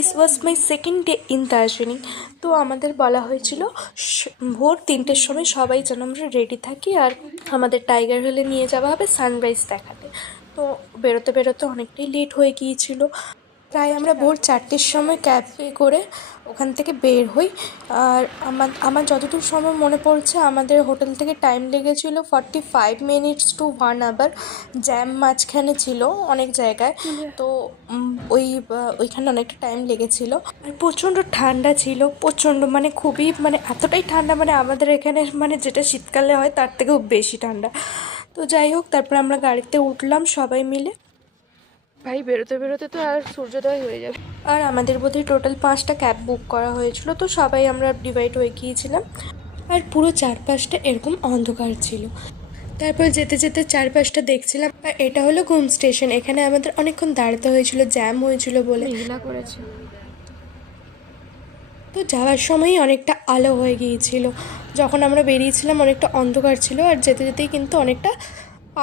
This was my second day in Darjeeling. তো আমাদের বলা হয়েছিল ভোর 3টের সময় সবাই যেন আমরা রেডি থাকি, আর আমাদের টাইগার হিলে নিয়ে যাওয়া হবে সানরাইজ দেখাতে। তো বেরোতে বেরোতে অনেকটাই লেট হয়ে গিয়েছিল। প্রায় আমরা ভোর 4টের সময় ক্যাবে করে ওখান থেকে বের হই। আর আমার যতদূর সময় মনে পড়ছে আমাদের হোটেল থেকে টাইম লেগেছিল 45 মিনিটস টু 1 আওয়ার। জ্যাম মাঝখানে ছিল অনেক জায়গায়, তো ওইখানে অনেকটা টাইম লেগেছিল। আর প্রচণ্ড ঠান্ডা ছিল, প্রচণ্ড মানে খুবই মানে এতটাই ঠান্ডা, মানে আমাদের এখানে মানে যেটা শীতকালে হয় তার থেকেও বেশি ঠান্ডা। তো যাই হোক, তারপর আমরা গাড়িতে উঠলাম সবাই মিলে। ভাই বেরোতে বেরোতে তো আর সূর্যোদয় হয়ে যাবে। আর আমাদের বোধহয় টোটাল 5টা ক্যাব বুক করা হয়েছিল, তো সবাই আমরা ডিভাইড হয়ে গিয়েছিলাম। আর পুরো চারপাশটা এরকম অন্ধকার ছিল। তারপর যেতে যেতে চারপাশটা দেখছিলাম। আর এটা হলো ঘুম স্টেশন, এখানে আমাদের অনেকক্ষণ দাঁড়াতে হয়েছিল, জ্যাম হয়েছিল বলে। মেঘলা করেছে। তো যাওয়ার সময়ই অনেকটা আলো হয়ে গিয়েছিল, যখন আমরা বেরিয়েছিলাম অনেকটা অন্ধকার ছিল, আর যেতে যেতেই কিন্তু অনেকটা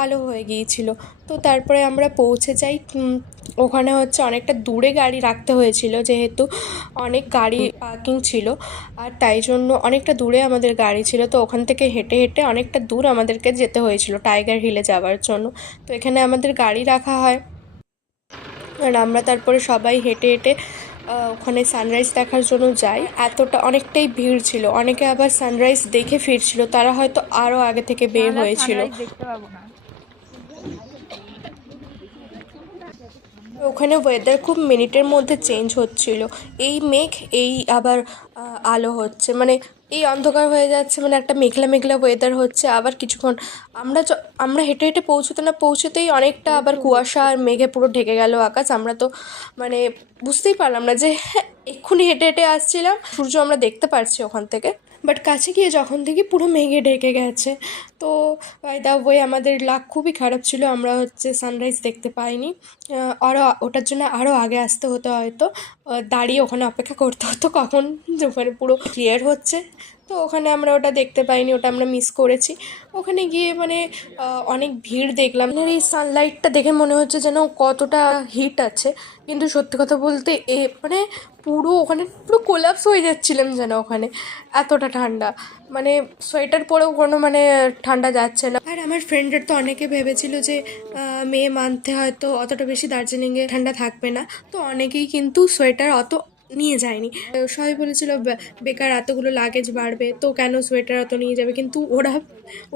আলো হয়ে গিয়েছিল। তো তারপরে আমরা পৌঁছে যাই। ওখানে হচ্ছে অনেকটা দূরে গাড়ি রাখতে হয়েছিল, যেহেতু অনেক গাড়ি পার্কিং ছিল, আর তাই জন্য অনেকটা দূরে আমাদের গাড়ি ছিল। তো ওখান থেকে হেঁটে হেঁটে অনেকটা দূর আমাদেরকে যেতে হয়েছিল টাইগার হিলে যাওয়ার জন্য। তো এখানে আমাদের গাড়ি রাখা হয়, আর আমরা তারপরে সবাই হেঁটে হেঁটে ওখানে সানরাইজ দেখার জন্য যাই। অনেকটাই ভিড় ছিল, অনেকে আবার সানরাইজ দেখে ফিরছিল, তারা হয়তো আরও আগে থেকে বের হয়েছিল। দেখতে পাবো না। ওখানে ওয়েদার খুব মিনিটের মধ্যে চেঞ্জ হচ্ছিল, এই মেঘ এই আবার আলো হচ্ছে, মানে এই অন্ধকার হয়ে যাচ্ছে, মানে একটা মেঘলা মেঘলা ওয়েদার হচ্ছে। আবার কিছুক্ষণ আমরা হেঁটে হেঁটে পৌঁছতেই অনেকটা আবার কুয়াশা আর মেঘে পুরো ঢেকে গেল আকাশ। আমরা তো মানে বুঝতেই পারলাম না যে এক্ষুনি হেঁটে হেঁটে আসছিলাম, সূর্য আমরা দেখতে পারছি ওখান থেকে, বাট কাছে গিয়ে যখন দেখি পুরো মেঘে ঢেকে গেছে। তো বাই দ্য ওয়ে আমাদের লাক খুবই খারাপ ছিল, আমরা হচ্ছে সানরাইজ দেখতে পাইনি। আরও ওটার জন্য আরও আগে আসতে হতো, হয়তো দাঁড়িয়ে ওখানে অপেক্ষা করতে হতো কখন ওখানে পুরো ক্লিয়ার হচ্ছে। তো ওখানে আমরা ওটা দেখতে পাইনি, ওটা আমরা মিস করেছি। ওখানে গিয়ে মানে অনেক ভিড় দেখলাম, মানে এই সানলাইটটা দেখে মনে হচ্ছে যেন কতটা হিট আছে, কিন্তু সত্যি কথা বলতে মানে পুরো ওখানে পুরো কোলাপস হয়ে যাচ্ছিলাম যেন, ওখানে এতটা ঠান্ডা, মানে সোয়েটার পরেও কোনো মানে ঠান্ডা যাচ্ছে না। আর আমার ফ্রেন্ডের তো অনেকে ভেবেছিল যে মে মান্থে হয়তো অতটা বেশি দার্জিলিংয়ে ঠান্ডা থাকবে না, তো অনেকেই কিন্তু সোয়েটার অত নিয়ে যায়নি। সবাই বলেছিল বেকার এতগুলো লাগেজ বাড়বে, তো কেন সোয়েটার অত নিয়ে যাবে, কিন্তু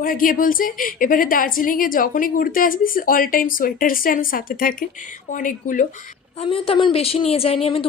ওরা গিয়ে বলছে এবারে দার্জিলিংয়ে যখনই ঘুরতে আসবি অল টাইম সোয়েটার যেন সাথে থাকে অনেকগুলো। আমিও তেমন বেশি নিয়ে যাইনি, আমি